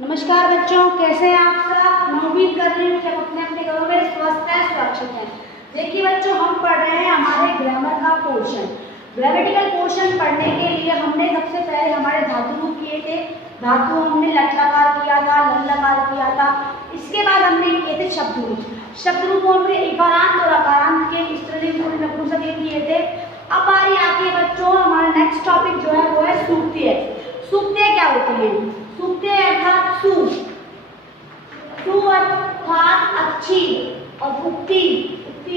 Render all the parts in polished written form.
नमस्कार बच्चों, कैसे हैं आप सब। मैं उम्मीद कर रही हूँ कि आप अपने अपने घरों में स्वस्थ हैं, सुरक्षित हैं। देखिए बच्चों, हम पढ़ रहे हैं हमारे ग्रामर का पोर्शन। ग्रामेटिकल पोर्शन पढ़ने के लिए हमने सबसे पहले हमारे धातु रूप किए थे। धातु हमने लट लकार किया था, लन लकार किया था। इसके बाद हमने किए थे शब्द रूप। शब्द रूपों में इकारांत और अकारांत के स्त्रीलिंग पुल्लिंग नपुंसक किए थे। अब बारी आती है बच्चों, हमारा नेक्स्ट टॉपिक जो है वो है सूक्तियाँ। सूक्तियाँ क्या होती हैं? सूक्तियाँ अर्थात सु अर्थात अच्छी और उक्ति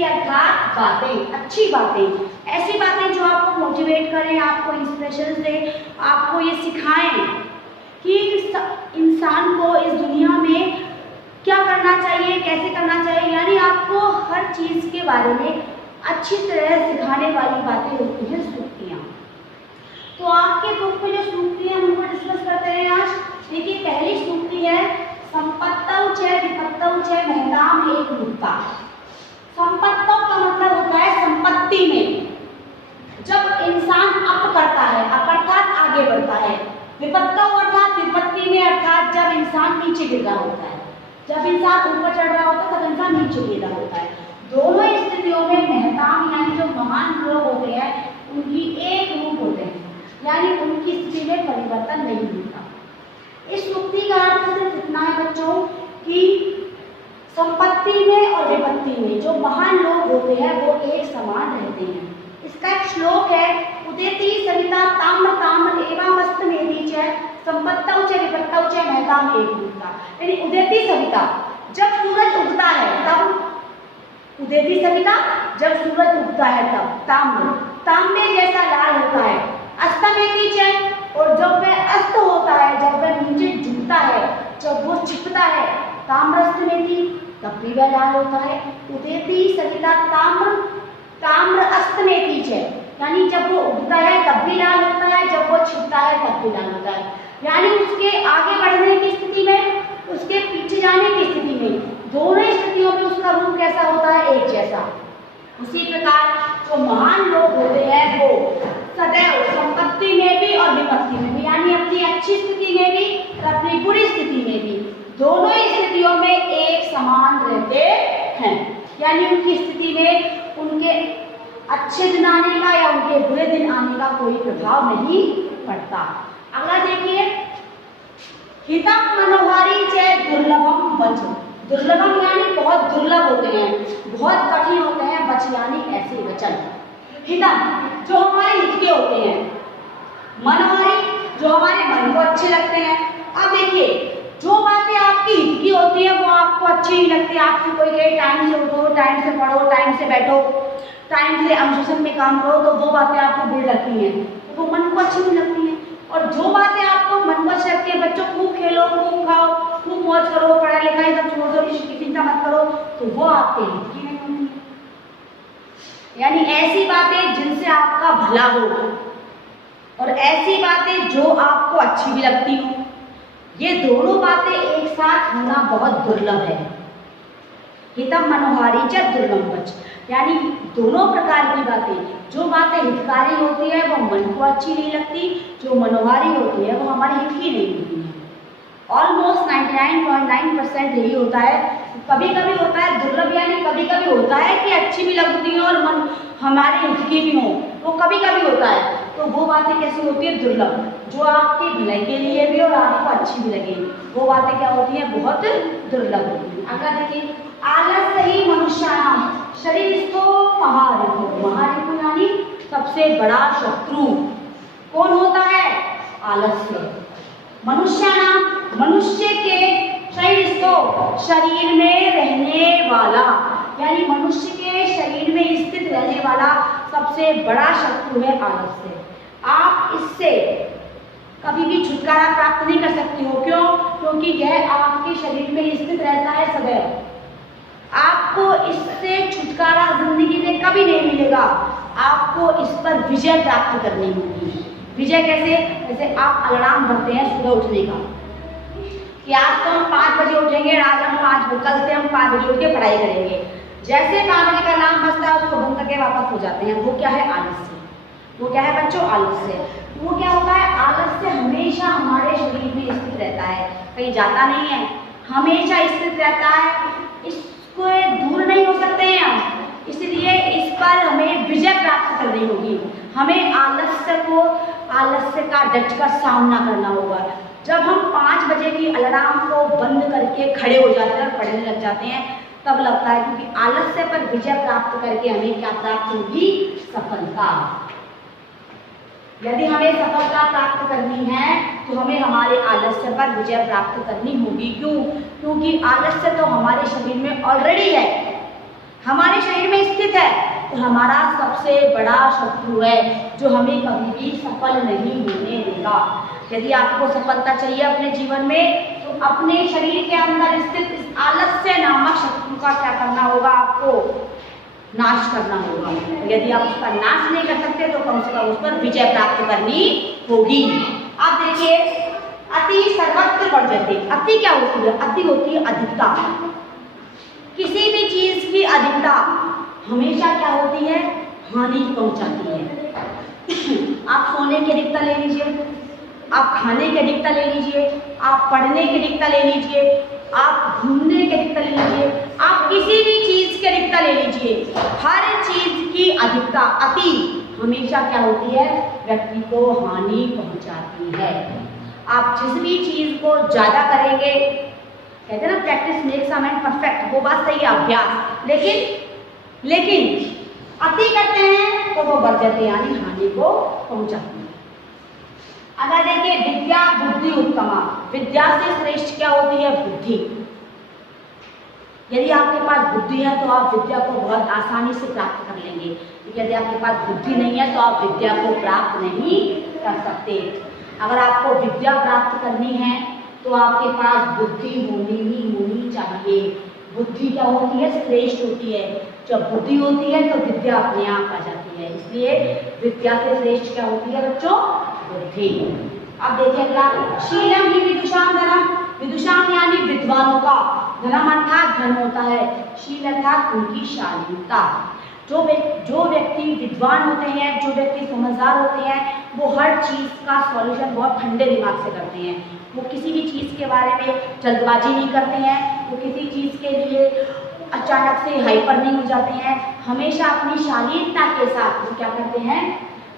अर्थात बातें, अच्छी बातें, ऐसी बातें जो आपको मोटिवेट करें, आपको इंस्पिरेशन दें, आपको ये सिखाएं कि इंसान को इस दुनिया में क्या करना चाहिए, कैसे करना चाहिए। यानी आपको हर चीज़ के बारे में अच्छी तरह सिखाने वाली बातें होती हैं सूक्तियाँ। तो आपके बुक में जो सूक्तियाँ हम उनको डिस्कस करते हैं आज। देखिए, पहली सूक्ति है संपत्तौ च विपत्तौ च महताम एक रूपता। संपत्तौ का मतलब होता है संपत्ति में जब इंसान अप करता है, अप अर्थात आगे बढ़ता है। विपत्तौ अर्थात विपत्ति में अर्थात जब इंसान नीचे गिर रहा होता है। जब इंसान ऊपर चढ़ रहा होता है तब इंसान नीचे गिर रहा होता है। दोनों स्थितियों में महताम यानी जो महान लोग होते हैं उनकी एक रूप होते हैं, यानी उनकी स्थिति में परिवर्तन नहीं होता। इस सूक्ति का अर्थ सिर्फ इतना है बच्चों कि संपत्ति में और विपत्ति में जो महान लोग होते हैं वो एक समान रहते हैं। इसका एक श्लोक है, उदेति सविता ताम्र ताम्र एवामस्तमेति च संपत्तौ च विपत्तौ च महताम एक रूपता। यानी उदेति सविता, जब सूरज उगता है तब उदेति सविता, जब सूरज उगता है तब तांबे जैसा लाल होता है। अस्तमेति च, और जब वह अस्त होता है, जब वह नीचे झुकता है, जब वो छिपता है, ताम्रस्तमेति, तब भी वह लाल होता है। उदेति सविता ताम्र अस्तमेति च, यानी जब वो उगता है तब भी लाल होता है, जब वो छिपता है तब भी लाल होता है। यानी उसके आगे बढ़ने की स्थिति में, उसके पीछे जाने की स्थिति में, दोनों स्थितियों में उसका रूप कैसा होता है? एक जैसा। उसी प्रकार जो महान लोग होते हैं वो सदैव संपत्ति में भी और विपत्ति में भी, यानी अपनी अच्छी स्थिति में भी और अपनी बुरी स्थिति में भी, दोनों स्थितियों में एक समान रहते हैं। यानी उनकी स्थिति में उनके अच्छे दिन आने का या उनके बुरे दिन आने का कोई प्रभाव नहीं पड़ता। अगला देखिए, हितम मनोहारी च दुर्लभम वच। दुर्लभम यानी बहुत दुर्लभ होते हैं, बहुत कठिन होते हैं वच यानी ऐसे वचन। हितम जो हमारे हित के होते हैं, मनोहारी जो हमारे मन को अच्छे लगते हैं। अब देखिए, जो बातें आपकी हित की होती है वो आपको अच्छी नहीं लगती। आपको कोई कहे टाइम से उठो, टाइम से पढ़ो, टाइम से बैठो, टाइम से अनुशासन में काम करो, तो वो बातें आपको बुरी लगती हैं, तो वो मन को अच्छी नहीं लगती हैं। और जो बातें आपको मन को अच्छी लगती है, बच्चों खूब खेलो, खूब खाओ, खूब मौज करो, पढ़ाई लिखाई सब छोड़ दो, इसकी चिंता मत करो, तो वो आपके हित की नहीं होती। यानी ऐसी बातें जिनसे आपका भला हो और ऐसी बातें जो आपको अच्छी भी लगती हो, ये दोनों बातें एक साथ होना बहुत दुर्लभ है। हितम मनोहारी च दुर्लभ वच, यानी दोनों प्रकार की बातें, जो बातें हितकारी होती है वो मन को अच्छी नहीं लगती, जो मनोहारी होती है वो हमारे हित की नहीं होती है। ऑलमोस्ट 99.9% यही होता है। कभी कभी होता है दुर्लभ, यानी कभी कभी होता है कि अच्छी भी लगती है और मन हमारे हित की भी हो, वो कभी कभी होता है। तो वो बातें कैसी होती है? दुर्लभ, जो आपकी भलाई के लिए भी और आपको अच्छी भी लगे, वो बातें क्या होती हैं? बहुत दुर्लभ होती है। अगला देखिए, आलस्य ही मनुष्याणाम शरीरस्थो महारिपु। महारिपु यानी सबसे बड़ा शत्रु कौन होता है? आलस्य। मनुष्याणाम मनुष्य के शरीरस्थो शरीर में रहने वाला, यानी मनुष्य के शरीर में स्थित रहने वाला सबसे बड़ा शत्रु है आलस्य। आप इससे कभी भी छुटकारा प्राप्त नहीं कर सकते हो। क्यों? क्योंकि यह आपके शरीर में स्थित रहता है सदैव। आपको इससे छुटकारा जिंदगी में कभी नहीं मिलेगा। आपको इस पर विजय प्राप्त करनी होगी। विजय कैसे? जैसे आप अलार्म भरते हैं सुबह उठने का कि आज तो हम 5 बजे उठेंगे, आज हम कल से हम 5 बजे उठ के पढ़ाई करेंगे। जैसे 5 बजे का अलार्म बजता है उसको बंद करके वापस हो जाते हैं। वो क्या है? आलस्य। वो क्या है बच्चों? आलस्य। वो क्या होता है? आलस्य हमेशा हमारे शरीर में स्थित रहता है। कहीं जाता नहीं है, हमेशा स्थित रहता है, इसको दूर नहीं हो सकते हैं हम। इसलिए इस पर हमें विजय प्राप्त करनी होगी। हमें आलस्य का डटकर सामना करना होगा। जब हम 5 बजे की अलार्म को बंद करके खड़े हो जाते हैं और पढ़ने लग जाते हैं, तब लगता है, क्योंकि आलस्य पर विजय प्राप्त करके हमें क्या प्राप्त होगी? सफलता। यदि हमें सफलता प्राप्त करनी है तो हमें हमारे आलस्य पर विजय प्राप्त करनी होगी। क्यों? क्योंकि आलस्य तो हमारे शरीर में ऑलरेडी है, हमारे शरीर में स्थित है, तो हमारा सबसे बड़ा शत्रु है जो हमें कभी भी सफल नहीं होने देगा। यदि आपको सफलता चाहिए अपने जीवन में, तो अपने शरीर के अंदर स्थित इस आलस्य नामक शत्रु का क्या करना होगा? आपको नाश करना होगा। यदि आप उसका नाश नहीं कर सकते तो कम से कम उस पर विजय प्राप्त करनी होगी। आप देखिए, अति सर्वत्र वर्जते। अति क्या होती है? अति होती है अधिकता। किसी भी चीज की अधिकता हमेशा क्या होती है? हानि पहुंचाती है। आप सोने की अधिकता ले लीजिए, आप खाने की अधिकता ले लीजिए, आप पढ़ने की अधिकता ले लीजिए, आप घूमने की अधिकता ले लीजिए, आप किसी भी चीज की अधिकता ले लीजिए। हर चीज की अधिकता, अति हमेशा क्या होती है? व्यक्ति को हानि पहुंचाती है। आप जिस भी चीज को ज्यादा करेंगे, कहते हैं ना practice makes a man perfect, वो बात सही है, अभ्यास। लेकिन अति करते हैं तो वो वर्जते यानी हानि को पहुंचाती है। अगर देखिए, विद्या बुद्धि उत्तमा, विद्या से श्रेष्ठ क्या होती है? बुद्धि। यदि आपके पास बुद्धि है तो आप विद्या को बहुत आसानी से प्राप्त कर लेंगे। यदि आपके पास बुद्धि नहीं है तो आप विद्या को प्राप्त नहीं कर सकते। अगर आपको विद्या प्राप्त करनी है तो आपके पास बुद्धि होनी ही होनी चाहिए। बुद्धि क्या होती है? श्रेष्ठ होती है। जब बुद्धि होती है तो विद्या अपने आप आ जाती है। इसलिए विद्या से श्रेष्ठ क्या होती है बच्चों? बुद्धि। अब देखिए अगला, शीलम ही विदुषाम धनम। विदुषाम यानी विद्वानों का, धनम अर्थात धन होता है, शील अर्थात उनकी शालीनता। जो व्यक्ति विद्वान होते हैं, जो व्यक्ति समझदार होते हैं, वो हर चीज़ का सॉल्यूशन बहुत ठंडे दिमाग से करते हैं। वो किसी भी चीज़ के बारे में जल्दबाजी नहीं करते हैं, वो किसी चीज़ के लिए अचानक से हाइपर नहीं हो जाते हैं। हमेशा अपनी शालीनता के साथ वो क्या करते हैं?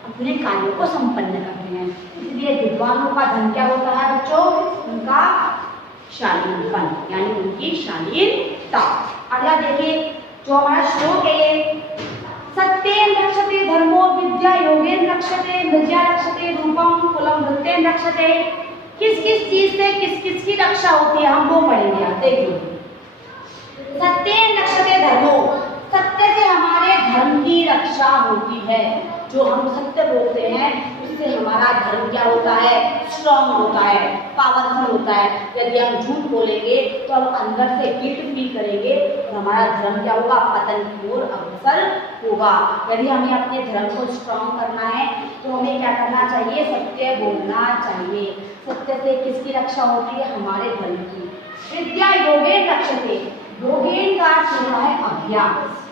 अपने कार्यों को संपन्न करते हैं। इसलिए विद्वानों का धन क्या होता है बच्चों? उनका शालीनपन यानी उनकी शालीनता। अगला देखिए, जो हमारा श्लोक है ये, सत्येन रक्षते धर्मो विद्या योगेन रक्षते मृज्या रक्षते रूपम कुलम वृत्तेन रक्षते। किस किस चीज से किस किस की रक्षा होती है हम वो पढ़ेंगे। आप देखिए, सत्येन रक्षते धर्मो, सत्य से हमारे धर्म की रक्षा होती है। जो हम सत्य बोलते हैं उससे हमारा धर्म क्या होता है? स्ट्रॉन्ग होता है, पावरफुल होता है। यदि हम झूठ बोलेंगे तो हम अंदर से गिल्ट फील करेंगे तो हमारा धर्म क्या होगा? पतन की ओर अग्रसर होगा। यदि हमें अपने धर्म को स्ट्रॉन्ग करना है तो हमें क्या करना चाहिए? सत्य बोलना चाहिए। सत्य से किसकी रक्षा होती है? हमारे धर्म की। विद्या योगेन रक्षते, योगेन का अर्थ होता है अभ्यास।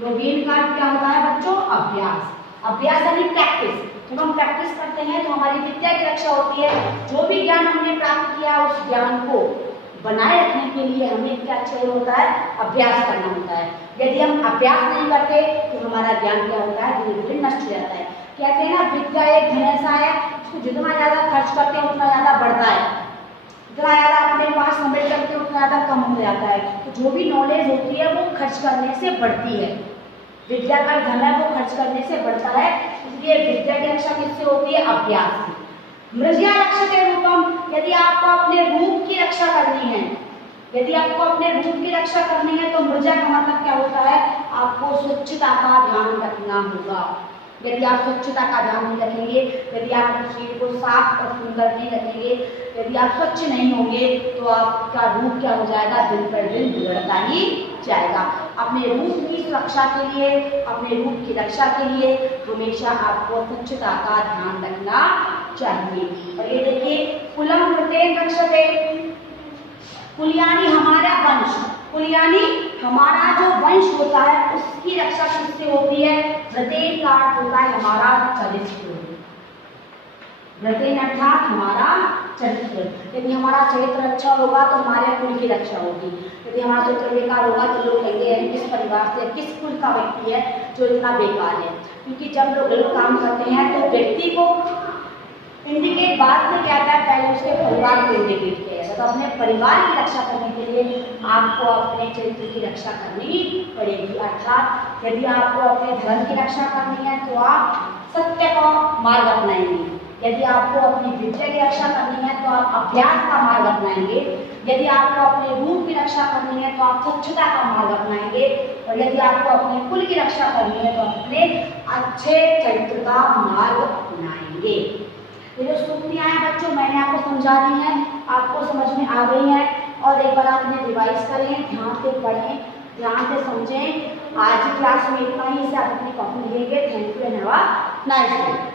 योगेन का अर्थ क्या होता है बच्चों? अभ्यास। अभ्यास यानी प्रैक्टिस। जब हम प्रैक्टिस करते हैं तो हमारी विद्या की रक्षा होती है। जो भी ज्ञान हमने प्राप्त किया उस ज्ञान को बनाए रखने के लिए हमें क्या चाहिए होता है? अभ्यास करना होता है। यदि हम अभ्यास नहीं करते तो हमारा ज्ञान क्या होता है? धीरे धीरे नष्ट हो जाता है। कहते हैं ना, विद्या एक धन ऐसा है उसको जितना ज्यादा खर्च करते हैं उतना ज्यादा बढ़ता है, जितना ज्यादा अपने पास संभाल करते हैं उतना ज्यादा कम हो जाता है। तो जो भी नॉलेज होती है वो खर्च करने से बढ़ती है। विद्या का धन है वो खर्च करने से बढ़ता है। इसलिए विद्या की रक्षा किससे होती है? अभ्यास से। मृज्या रक्षते रूपम, यदि आपको अपने रूप की रक्षा करनी है, यदि आपको अपने रूप की रक्षा करनी है तो मृज्या का मतलब क्या होता है? आपको स्वच्छता का ध्यान रखना होगा। यदि आप स्वच्छता का ध्यान नहीं रखेंगे, यदि आप अपने शरीर को साफ और सुंदर नहीं रखेंगे, यदि आप स्वच्छ नहीं होंगे तो आपका रूप क्या हो जाएगा? दिन पर दिन बिगड़ता ही जाएगा। अपने रूप की सुरक्षा के लिए, अपने रूप की रक्षा के लिए हमेशा आपको स्वच्छता का ध्यान रखना चाहिए। और ये देखिए, कुलम वृत्तेन रक्षते, कुल यानी हमारा वंश, कुल यानी हमारा जो वंश होता है उसकी रक्षा किससे होती है? वृत्तेन का अर्थ होता है हमारा चरित्र। वृत्तेन अर्थात हमारा चरित्र। यदि हमारा चरित्र अच्छा होगा तो हमारे कुल की रक्षा होगी। यदि हमारा चरित्र बेकार होगा तो लोग कहेंगे किस परिवार से किस कुल का व्यक्ति है जो इतना बेकार है। क्योंकि जब लोग गलत काम करते हैं तो व्यक्ति को इंडिकेट बाद में क्या आता है, पहले उसके परिवार को इंडिकेट किया जाता है। तो अपने परिवार की रक्षा करने के लिए आपको अपने चरित्र की रक्षा करनी पड़ेगी। अर्थात यदि आपको अपने धर्म की रक्षा करनी है तो आप सत्य का मार्ग अपनाएंगे। यदि आपको अपनी विद्या की रक्षा करनी है तो आप अभ्यास का मार्ग अपनाएंगे। यदि आपको अपने रूप की रक्षा करनी है तो आप स्वच्छता का मार्ग अपनाएंगे। और यदि आपको अपने कुल की रक्षा करनी है तो अपने अच्छे चरित्र का मार्ग अपनाएंगे। ये जो सूक्तियाँ हैं बच्चों मैंने आपको समझा दी हैं, आपको समझ में आ गई हैं। और एक बार आप इन्हें रिवाइज करें, ध्यान से पढ़ें, ध्यान से समझें। आज की क्लास में इतना ही, इसे आप अपनी कॉपी लिखेंगे। Thank you and have a nice day.